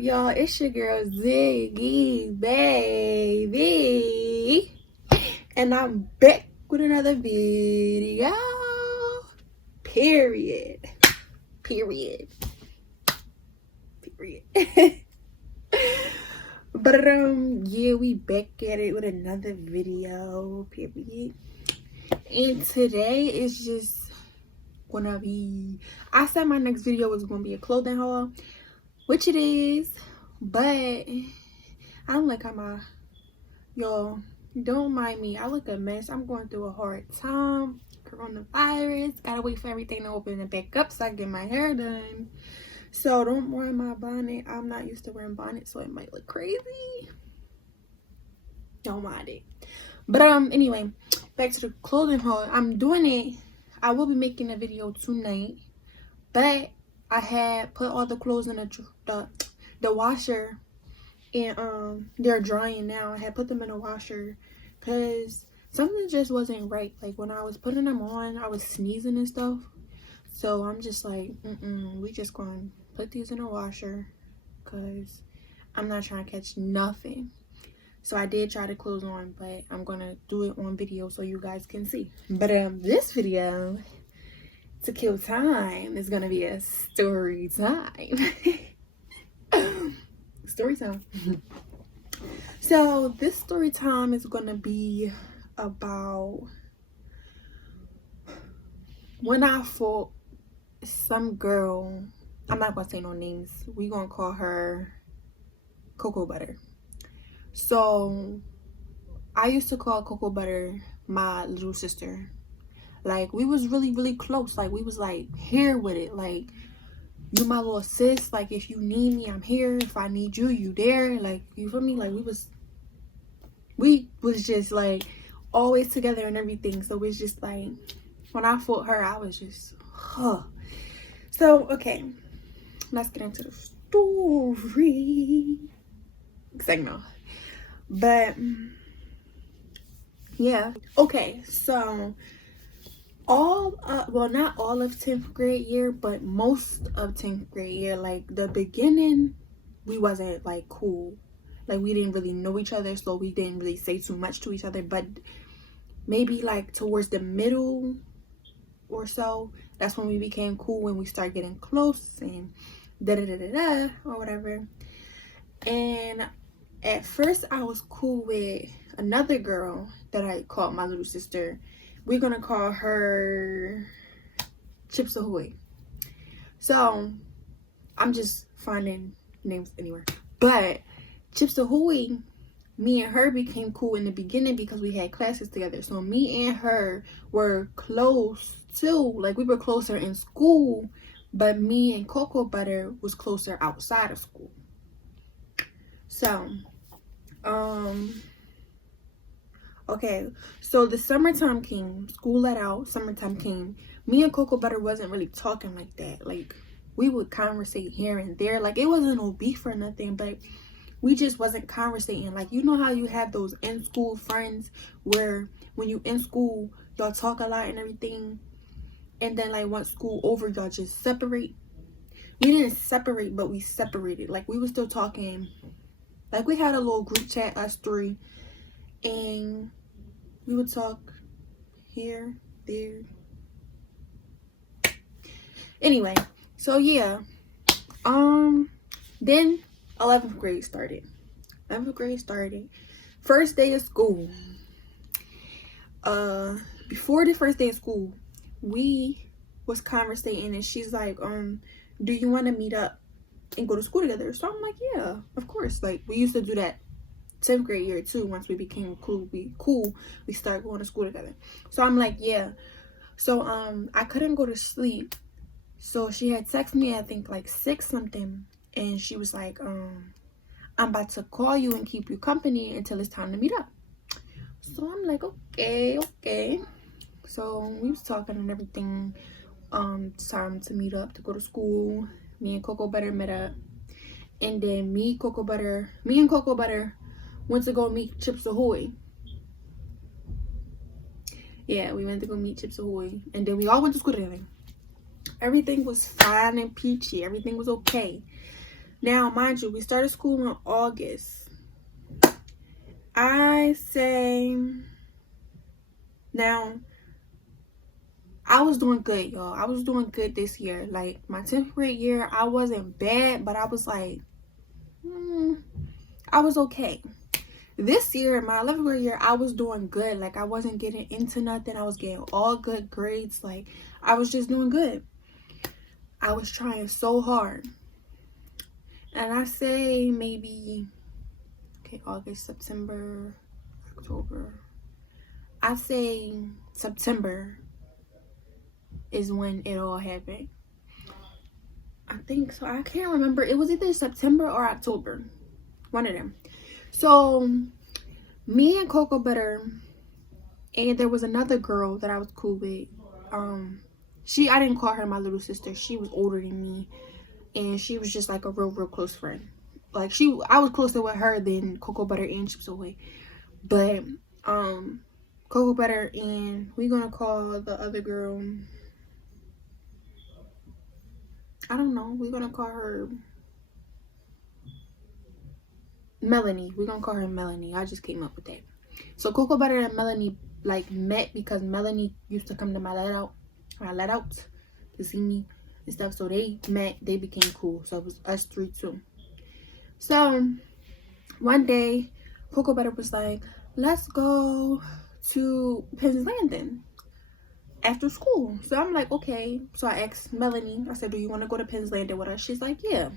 y'all? It's your girl Ziggy, baby. And I'm back with another video. Period. But yeah, we back at it with another video. Period. And today is just gonna be, I said my next video was gonna be a clothing haul, which it is, but I don't like how y'all don't mind me, I look a mess. I'm going through a hard time. Coronavirus, gotta wait for everything to open and back up so I can get my hair done. So don't mind my bonnet. I'm not used to wearing bonnets, so it might look crazy. Don't mind it. But anyway, back to the clothing haul. I'm doing it. I will be making a video tonight, but I had put all the clothes in the washer, and they're drying now. I had put them in a washer because something just wasn't right. Like when I was putting them on, I was sneezing and stuff. So I'm just like, we just gonna put these in a washer because I'm not trying to catch nothing. So I did try the clothes on, but I'm gonna do it on video so you guys can see. But this video, to kill time, is gonna be a story time. Story time. So this story time is gonna be about when I fought some girl. I'm not gonna say no names. We gonna call her Cocoa Butter. So I used to call Cocoa Butter my little sister. Like we was really close. Like we was like here with it. Like, you my little sis. Like if you need me, I'm here. If I need you, you there. Like, you feel me? Like we was just like always together and everything. So it's just like when I fought her, I was just So okay, let's get into the story. Segment. But yeah, okay, so well, not all of 10th grade year, but most of 10th grade year, like the beginning, we wasn't like cool. Like we didn't really know each other, so we didn't really say too much to each other. But maybe like towards the middle or so, that's when we became cool, when we started getting close and or whatever. And at first I was cool with another girl that I called my little sister. We're gonna call her Chips Ahoy. So I'm just finding names anywhere. But Chips Ahoy, me and her became cool in the beginning because we had classes together. So me and her were close too. Like we were closer in school, but me and Cocoa Butter was closer outside of school. So okay, so the summertime came, school let out, summertime came. Me and Cocoa Butter wasn't really talking like that. Like we would conversate here and there. Like it wasn't no beef or nothing, but we just wasn't conversating. Like, you know how you have those in school friends where when you in school y'all talk a lot and everything, and then like once school over y'all just separate? We didn't separate, but we separated. Like we were still talking. Like we had a little group chat, us three, and we would talk here, there. Anyway, so yeah, then 11th grade started. 11th grade started. First day of school. Before the first day of school, we was conversating, and she's like, do you want to meet up and go to school together? So I'm like, yeah, of course. Like we used to do that 10th grade year too. Once we became cool, we started going to school together. So I'm like, yeah. So I couldn't go to sleep, so she had texted me, I think like 6 something, and she was like, I'm about to call you and keep you company until it's time to meet up. So I'm like, okay. So we was talking and everything. Time to meet up to go to school. Me and Cocoa Butter met up, and then me and Cocoa Butter went to go meet Chips Ahoy. Yeah, we went to go meet Chips Ahoy, and then we all went to school together. Everything was fine and peachy. Everything was okay. Now, mind you, we started school in August. I say, now, I was doing good, y'all. I was doing good this year. Like, my 10th grade year, I wasn't bad, but I was like, I was okay. This year, my 11th grade year, I was doing good. Like, I wasn't getting into nothing. I was getting all good grades. Like, I was just doing good. I was trying so hard. And I say maybe, okay, August, September, October. I say September is when it all happened. I think so. I can't remember. It was either September or October. One of them. So, me and Cocoa Butter, and there was another girl that I was cool with. I didn't call her my little sister. She was older than me, and she was just like a real close friend. Like, I was closer with her than Cocoa Butter and Chips Ahoy. But Cocoa Butter, and we're gonna call the other girl, I don't know, we're gonna call her Melanie. We're gonna call her Melanie. I just came up with that. So Cocoa Butter and Melanie like met because Melanie used to come to my let out to see me and stuff. So they met, they became cool. So it was us three too. So one day Cocoa Butter was like, let's go to Penn's Landing after school. So I'm like, okay. So I asked Melanie, I said, do you want to go to Penn's Landing with us? She's like, yeah.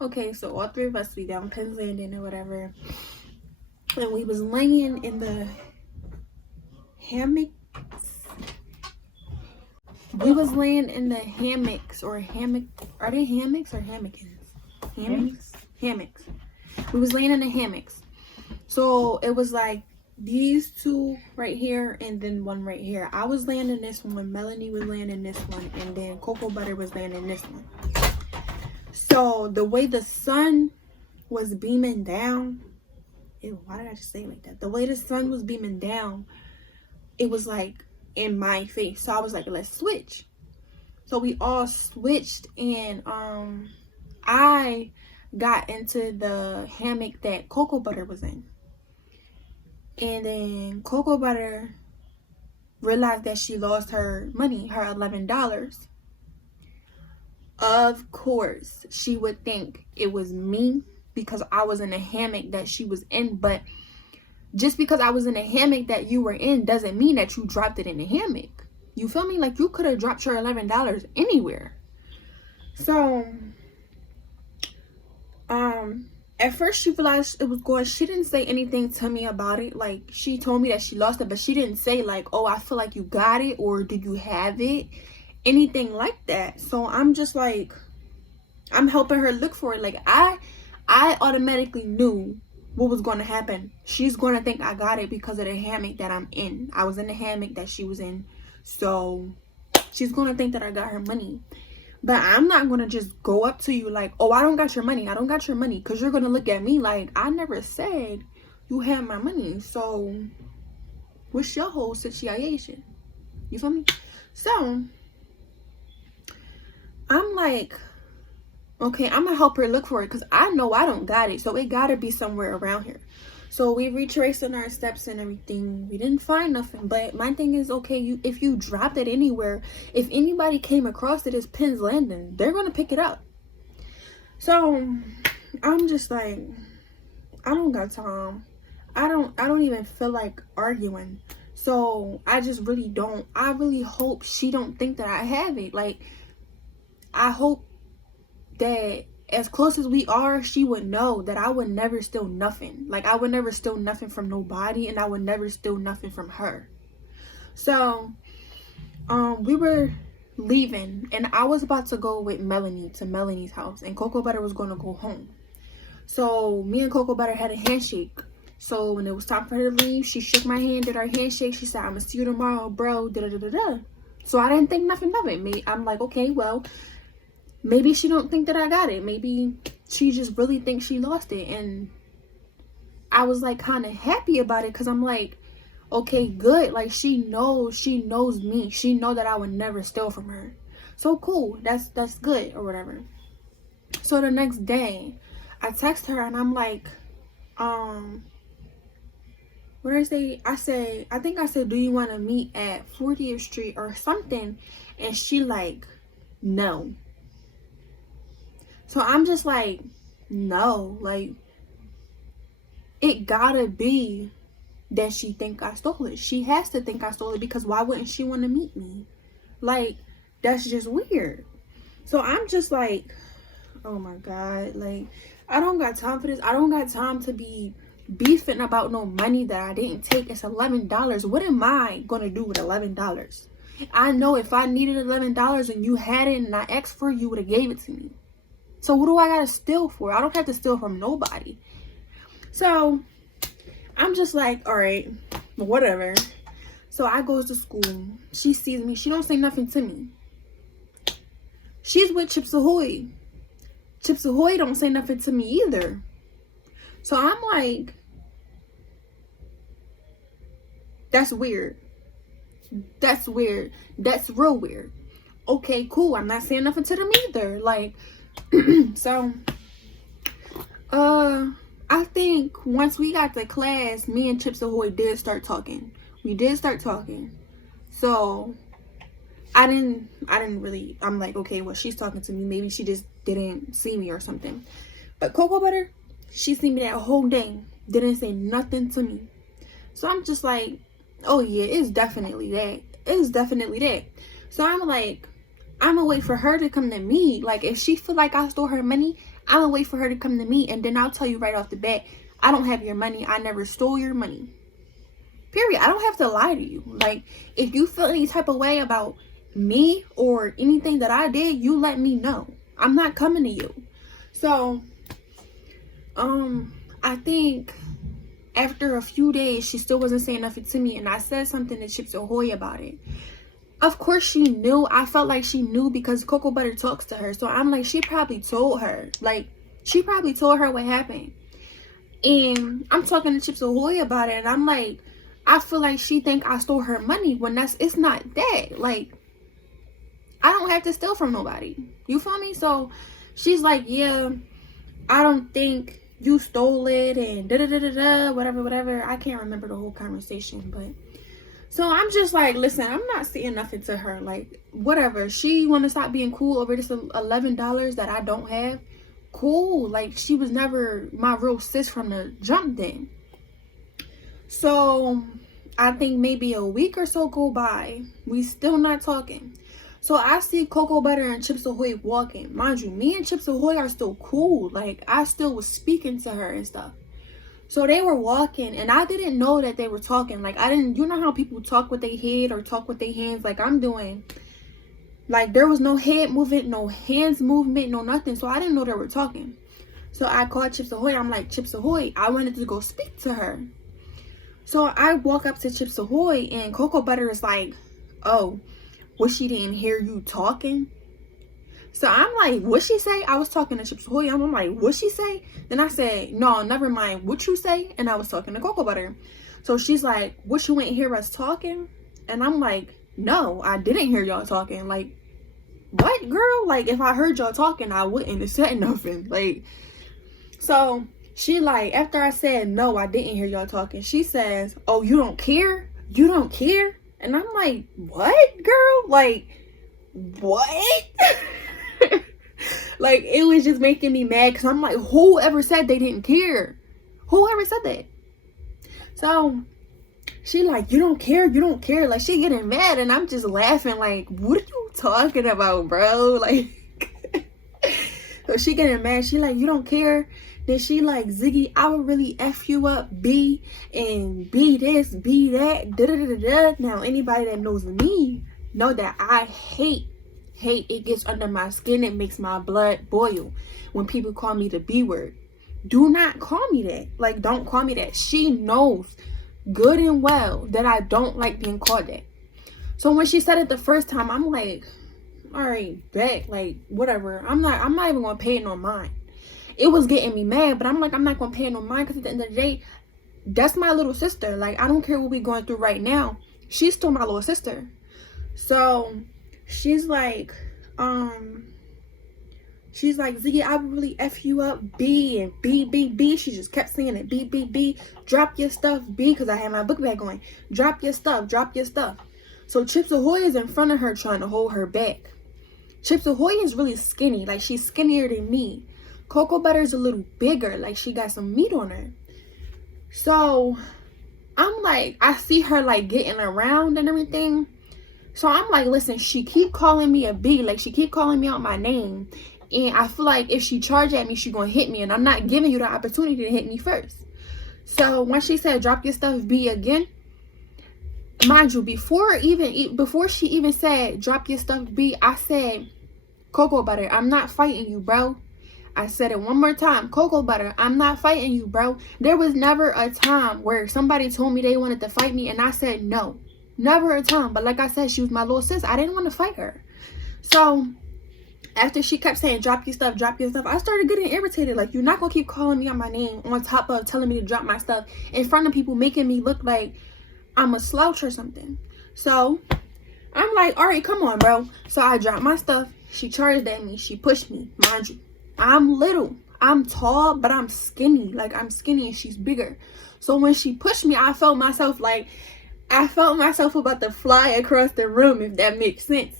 Okay, so all three of us, we down Penn's Landing or whatever. And we was laying in the hammocks. We was laying in the hammocks or hammock. Are they hammocks or hammocks? Hammocks. We was laying in the hammocks. So it was like these two right here and then one right here. I was laying in this one, Melanie was laying in this one, and then Cocoa Butter was laying in this one. So the way the sun was beaming down, ew, why did I just say it like that? The way the sun was beaming down, it was like in my face. So I was like, let's switch. So we all switched, and I got into the hammock that Cocoa Butter was in. And then Cocoa Butter realized that she lost her money, her $11. Of course, she would think it was me because I was in a hammock that she was in. But just because I was in a hammock that you were in doesn't mean that you dropped it in the hammock. You feel me? Like, you could have dropped your $11 anywhere. So, at first she realized it was going. She didn't say anything to me about it. Like, she told me that she lost it, but she didn't say like, oh, I feel like you got it, or do you have it? Anything like that. So I'm just like, I'm helping her look for it. Like, I automatically knew what was going to happen. She's going to think I got it because of the hammock that I'm in. I was in the hammock that she was in. So she's going to think that I got her money. But I'm not going to just go up to you like, oh, I don't got your money. I don't got your money. Because you're going to look at me like, I never said you had my money. So what's your whole situation? You feel me? So I'm like, okay, I'm gonna help her look for it because I know I don't got it. So it gotta be somewhere around here. So we retracing our steps and everything. We didn't find nothing. But my thing is, okay, if you dropped it anywhere, if anybody came across it as Penn's Landing, they're gonna pick it up. So I'm just like, I don't got time. I don't even feel like arguing. So I just really don't. I really hope she don't think that I have it. Like, I hope that as close as we are, she would know that I would never steal nothing. Like, I would never steal nothing from nobody, and I would never steal nothing from her. So, we were leaving, and I was about to go with Melanie to Melanie's house, and Cocoa Butter was going to go home. So, me and Cocoa Butter had a handshake. So, when it was time for her to leave, she shook my hand, did our handshake. She said, I'm going to see you tomorrow, bro, da-da-da-da-da. So, I didn't think nothing of it. I'm like, okay, well, maybe she don't think that I got it. Maybe she just really thinks she lost it. And I was like kind of happy about it because I'm like, okay, good. Like, she knows me. She know that I would never steal from her. So cool. That's good or whatever. So the next day, I text her and I'm like, what did I say? I think I said, do you want to meet at 40th Street or something? And she like, no. So I'm just like, no, like, it gotta be that she think I stole it. She has to think I stole it, because why wouldn't she want to meet me? Like, that's just weird. So I'm just like, oh my God, like, I don't got time for this. I don't got time to be beefing about no money that I didn't take. It's $11. What am I gonna do with $11? I know if I needed $11 and you had it and I asked for it, you would have gave it to me. So what do I gotta steal for? I don't have to steal from nobody. So I'm just like, all right, whatever. So I goes to school. She sees me. She don't say nothing to me. She's with Chips Ahoy. Chips Ahoy don't say nothing to me either. So I'm like, that's weird. That's weird. That's real weird. Okay, cool. I'm not saying nothing to them either. Like, so, I think once we got to class, me and Chips Ahoy did start talking. We did start talking. So I didn't really, I'm like, okay, well, she's talking to me. Maybe she just didn't see me or something. But Cocoa Butter, she seen me that whole day. Didn't say nothing to me. So I'm just like, oh yeah, it's definitely that. It's definitely that. So I'm like, I'm gonna wait for her to come to me. Like, if she feel like I stole her money, I'm gonna wait for her to come to me. And then I'll tell you right off the bat, I don't have your money. I never stole your money. Period. I don't have to lie to you. Like, if you feel any type of way about me or anything that I did, you let me know. I'm not coming to you. So, I think after a few days, she still wasn't saying nothing to me. And I said something to Chips Ahoy about it. Of course she knew. I felt like she knew because Cocoa Butter talks to her. So I'm like, she probably told her. Like, she probably told her what happened. And I'm talking to Chips Ahoy about it. And I'm like, I feel like she think I stole her money when it's not that. Like, I don't have to steal from nobody. You feel me? So she's like, yeah, I don't think you stole it and da-da-da-da-da, whatever. I can't remember the whole conversation, but so I'm just like, listen, I'm not saying nothing to her. Like, whatever. She want to stop being cool over this $11 that I don't have. Cool. Like, she was never my real sis from the jump then. So I think maybe a week or so go by. We still not talking. So I see Cocoa Butter and Chips Ahoy walking. Mind you, me and Chips Ahoy are still cool. Like, I still was speaking to her and stuff. So they were walking, and I didn't know that they were talking. Like, I didn't, you know how people talk with their head or talk with their hands? Like, I'm doing. Like, there was no head movement, no hands movement, no nothing. So I didn't know they were talking. So I called Chips Ahoy. I'm like, Chips Ahoy, I wanted to go speak to her. So I walk up to Chips Ahoy, and Cocoa Butter is like, oh, well, she didn't hear you talking? So I'm like, what she say? I was talking to Chips Ahoy. I'm like, what she say? Then I said, no, never mind. What you say? And I was talking to Cocoa Butter. So she's like, what, you ain't hear us talking? And I'm like, no, I didn't hear y'all talking. Like, what, girl? Like, if I heard y'all talking, I wouldn't have said nothing. Like, so she like, after I said, no, I didn't hear y'all talking, she says, oh, you don't care? You don't care? And I'm like, what, girl? Like, what? Like, it was just making me mad because I'm like, whoever said they didn't care? Whoever said that? So she like, you don't care? You don't care? Like, she getting mad, and I'm just laughing like, what are you talking about, bro? Like, so she getting mad. She like, you don't care? Then she like, Ziggy, I would really F you up, B, and B this, B that, da-da-da-da-da. Now, anybody that knows me know that I hate, it gets under my skin. It makes my blood boil when people call me the B word. Do not call me that. Like, don't call me that. She knows good and well that I don't like being called that. So when she said it the first time, I'm like, all right, bet, like, whatever. I'm not even gonna pay it no mind. It was getting me mad, but I'm like, I'm not gonna pay it no mind, because at the end of the day, that's my little sister. Like, I don't care what we're going through right now. She's still my little sister. So she's like, She's like, Ziggy, I would really F you up, B, and B, B, B. She just kept saying it, B, B, B. Drop your stuff, B, because I had my book bag on. Drop your stuff, drop your stuff. So Chips Ahoy is in front of her trying to hold her back. Chips Ahoy is really skinny. Like, she's skinnier than me. Cocoa Butter's a little bigger. Like, she got some meat on her. So I'm like, I see her like getting around and everything. So I'm like, listen, she keep calling me a B. Like, she keep calling me out my name. And I feel like if she charge at me, she gonna hit me. And I'm not giving you the opportunity to hit me first. So when she said, drop your stuff, B, again, mind you, before she even said, drop your stuff, B, I said, Cocoa Butter, I'm not fighting you, bro. I said it one more time. Cocoa Butter, I'm not fighting you, bro. There was never a time where somebody told me they wanted to fight me and I said no. Never a time. But like I said, she was my little sis. I didn't want to fight her. So after she kept saying, drop your stuff, I started getting irritated. Like, you're not going to keep calling me out my name on top of telling me to drop my stuff in front of people, making me look like I'm a slouch or something. So I'm like, all right, come on, bro. So I dropped my stuff. She charged at me. She pushed me. Mind you, I'm little. I'm tall, but I'm skinny. Like, I'm skinny and she's bigger. So when she pushed me, I felt myself about to fly across the room, if that makes sense.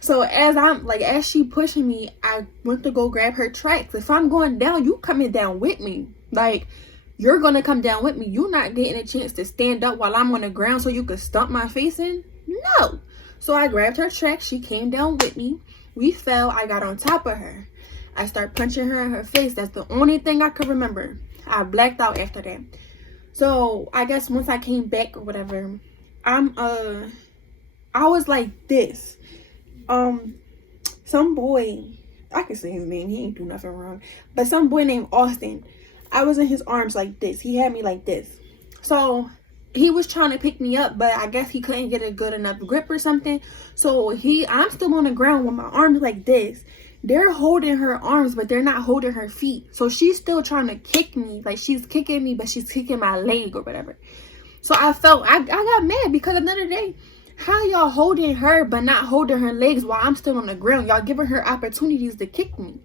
So as she pushing me, I went to go grab her tracks. If I'm going down, you coming down with me. Like, you're going to come down with me. You're not getting a chance to stand up while I'm on the ground so you could stomp my face in. No. So I grabbed her tracks. She came down with me. We fell. I got on top of her. I started punching her in her face. That's the only thing I could remember. I blacked out after that. So I guess once I came back or whatever, I was like this. Some boy, I can say his name, he ain't do nothing wrong, but some boy named Austin, I was in his arms like this. He had me like this. So he was trying to pick me up, but I guess he couldn't get a good enough grip or something. So I'm still on the ground with my arms like this. They're holding her arms, but they're not holding her feet. So she's still trying to kick me. Like, she's kicking me, but she's kicking my leg or whatever. So I got mad because at the end of the day, how y'all holding her but not holding her legs while I'm still on the ground? Y'all giving her opportunities to kick me.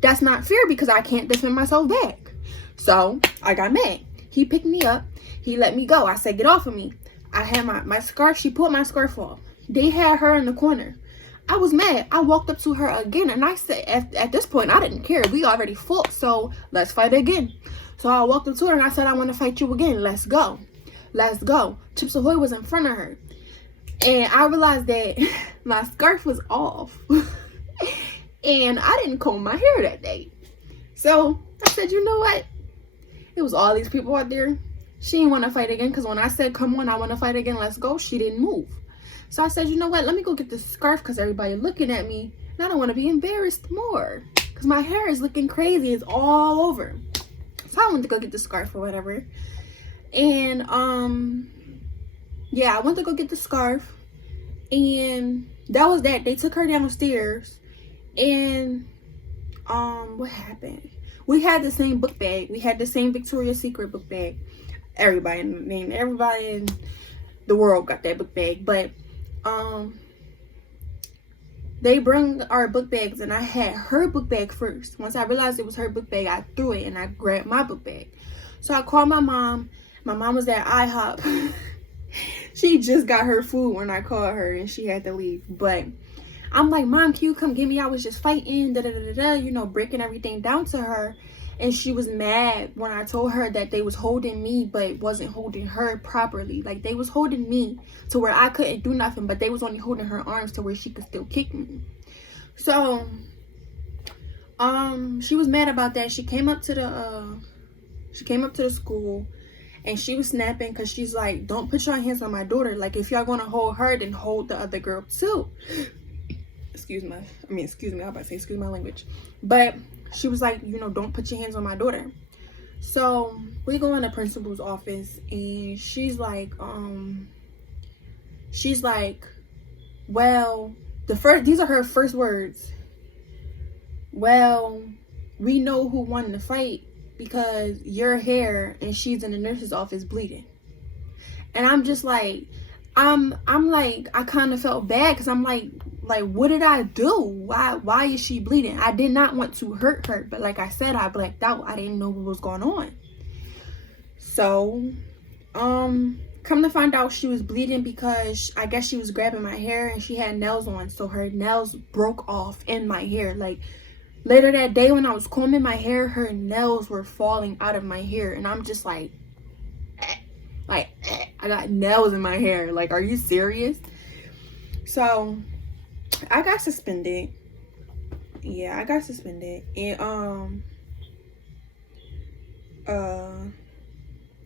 That's not fair because I can't defend myself back. So I got mad. He picked me up. He let me go. I said, get off of me. I had my scarf. She pulled my scarf off. They had her in the corner. I was mad. I walked up to her again and I said, at this point, I didn't care. We already fought, so let's fight again. So I walked up to her and I said, I want to fight you again. Let's go. Let's go. Chips Ahoy was in front of her. And I realized that my scarf was off. And I didn't comb my hair that day. So I said, you know what? It was all these people out there. She didn't want to fight again because when I said, come on, I want to fight again, let's go, she didn't move. So I said, you know what? Let me go get this scarf because everybody looking at me. And I don't want to be embarrassed more because my hair is looking crazy. It's all over. So I went to go get the scarf or whatever. And yeah, I went to go get the scarf. And that was that. They took her downstairs. And what happened? We had the same book bag. We had the same Victoria's Secret book bag. Everybody in the world got that book bag. But they bring our book bags and I had her book bag first. Once I realized it was her book bag, I threw it and I grabbed my book bag. So I called my mom. My mom was at IHOP. She just got her food when I called her and she had to leave. But I'm like, Mom, can you come get me? I was just fighting, you know, breaking everything down to her. And she was mad when I told her that they was holding me but wasn't holding her properly. Like, they was holding me to where I couldn't do nothing, but they was only holding her arms to where she could still kick me. So she was mad about that. She came up to the school and she was snapping because she's like, don't put your hands on my daughter. Like, if y'all gonna hold her, then hold the other girl too. Excuse me, I'm about to say excuse my language. But she was like, you know, don't put your hands on my daughter. So we go in the principal's office and she's like, well, these are her first words. Well, we know who won the fight because your hair, and she's in the nurse's office bleeding. And I'm just like, I'm like, I kind of felt bad because I'm like, what did I do? Why is she bleeding? I did not want to hurt her, but like I said, I blacked out. I didn't know what was going on. So, come to find out, she was bleeding because I guess she was grabbing my hair and she had nails on, so her nails broke off in my hair. Like, later that day when I was combing my hair, her nails were falling out of my hair, and I'm just like, I got nails in my hair. Like, are you serious? So I got suspended. Yeah, I got suspended. And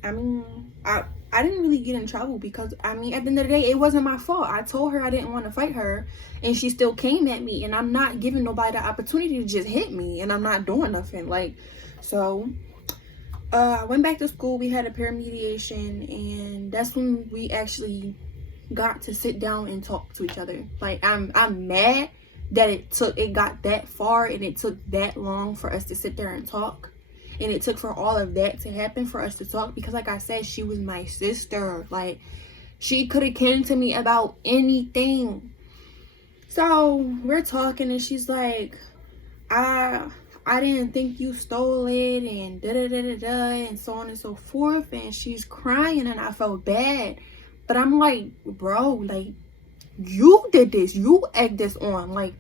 I mean, I didn't really get in trouble because, I mean, at the end of the day, it wasn't my fault. I told her I didn't want to fight her, and she still came at me, and I'm not giving nobody the opportunity to just hit me, and I'm not doing nothing. Like, so I went back to school. We had a peer mediation, and that's when we actually got to sit down and talk to each other. Like, I'm mad that it got that far and it took that long for us to sit there and talk, and it took for all of that to happen for us to talk, because like I said, she was my sister. Like, she could have came to me about anything. So we're talking, and she's like, I didn't think you stole it, and da-da-da-da-da, and so on and so forth. And she's crying, and I felt bad. But I'm like, bro, like, you did this. You egged this on. Like,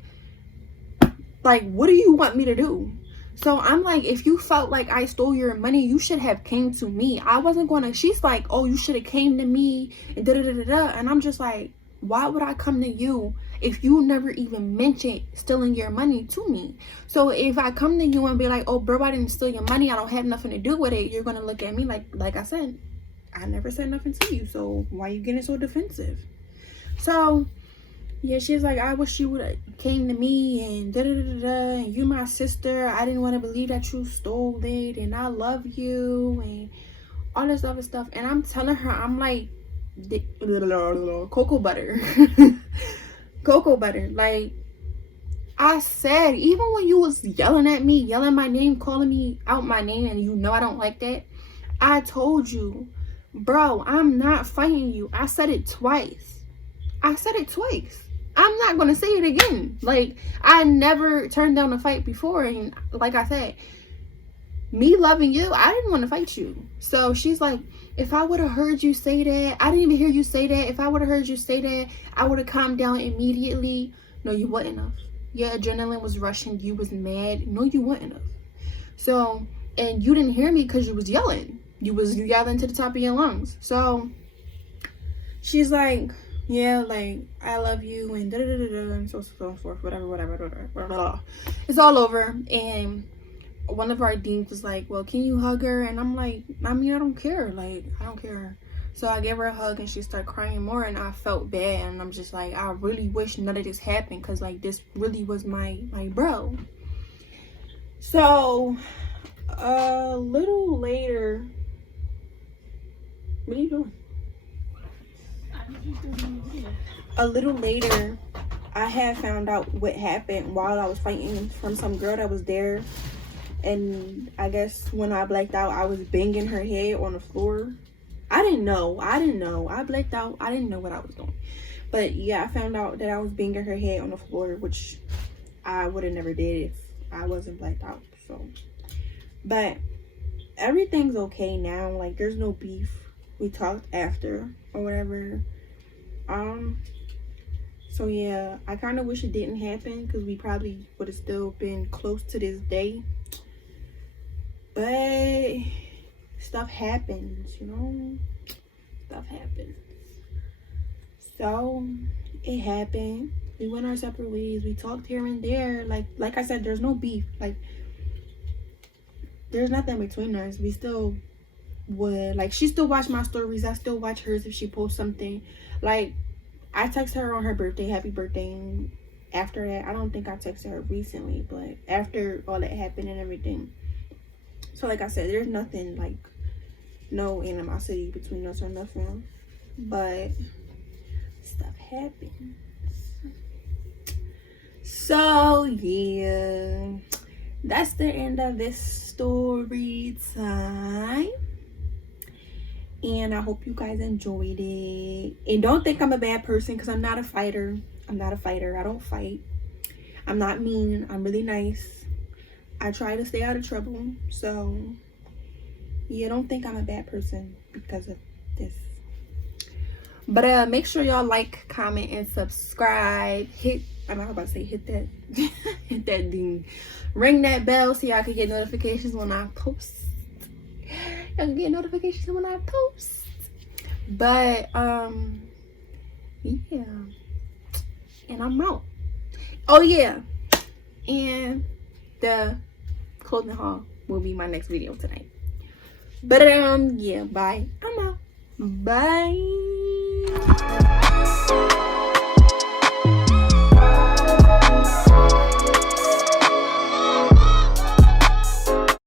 what do you want me to do? So I'm like, if you felt like I stole your money, you should have came to me. I wasn't going to, she's like, oh, you should have came to me, and da-da-da-da-da. And I'm just like, why would I come to you if you never even mentioned stealing your money to me? So if I come to you and be like, oh, bro, I didn't steal your money, I don't have nothing to do with it, you're going to look at me like I said, I never said nothing to you, so why are you getting so defensive? So yeah, she's like, I wish you would have came to me, and da-da-da-da-da, and you my sister, I didn't want to believe that you stole it, and I love you, and all this other stuff. And I'm telling her, I'm like, cocoa butter. Cocoa butter. Like, I said, even when you was yelling at me, yelling my name, calling me out my name, and you know I don't like that, I told you, bro, I'm not fighting you. I said it twice. I'm not gonna say it again. Like, I never turned down a fight before, and like I said, me loving you, I didn't want to fight you. So she's like, if I would have heard you say that, I didn't even hear you say that. If I would have heard you say that, I would have calmed down immediately. No, you wouldn't have. Your adrenaline was rushing. You was mad. No, you wouldn't have. So, and you didn't hear me because you was yelling. You was yelling to the top of your lungs. So she's like, yeah, like, I love you, and da da da da, and so forth, whatever. It's all over. And one of our deans was like, well, can you hug her? And I'm like, I mean, I don't care. Like, I don't care. So I gave her a hug, and she started crying more, and I felt bad. And I'm just like, I really wish none of this happened, because like, this really was my bro. So a little later, what are you doing? A little later, I had found out what happened while I was fighting from some girl that was there. And I guess when I blacked out, I was banging her head on the floor. I didn't know. I blacked out. I didn't know what I was doing. But yeah, I found out that I was banging her head on the floor, which I would have never did if I wasn't blacked out. So, but everything's okay now. Like, there's no beef. We talked after or whatever. So yeah, I kind of wish it didn't happen, because we probably would have still been close to this day. But stuff happens, you know? Stuff happens. So it happened. We went our separate ways. We talked here and there. Like I said, there's no beef. Like, there's nothing between us. We still would, like, she still watch my stories. I still watch hers if she posts something. Like, I text her on her birthday, happy birthday. And after that, I don't think I texted her recently, but after all that happened and everything. So like I said, there's nothing, like, no animosity between us or nothing. But stuff happens. So yeah, that's the end of this story time. And and I hope you guys enjoyed it. And don't think I'm a bad person, because I'm not a fighter. I don't fight. I'm not mean. I'm really nice. I try to stay out of trouble. So yeah, don't think I'm a bad person because of this. But make sure y'all like, comment, and subscribe. I'm not about to say hit that hit that ding, ring that bell so y'all can get notifications when I post. Y'all can get notifications when I post. But yeah, and I'm out. Oh yeah, and the clothing haul will be my next video tonight. But yeah, bye. I'm out. Bye.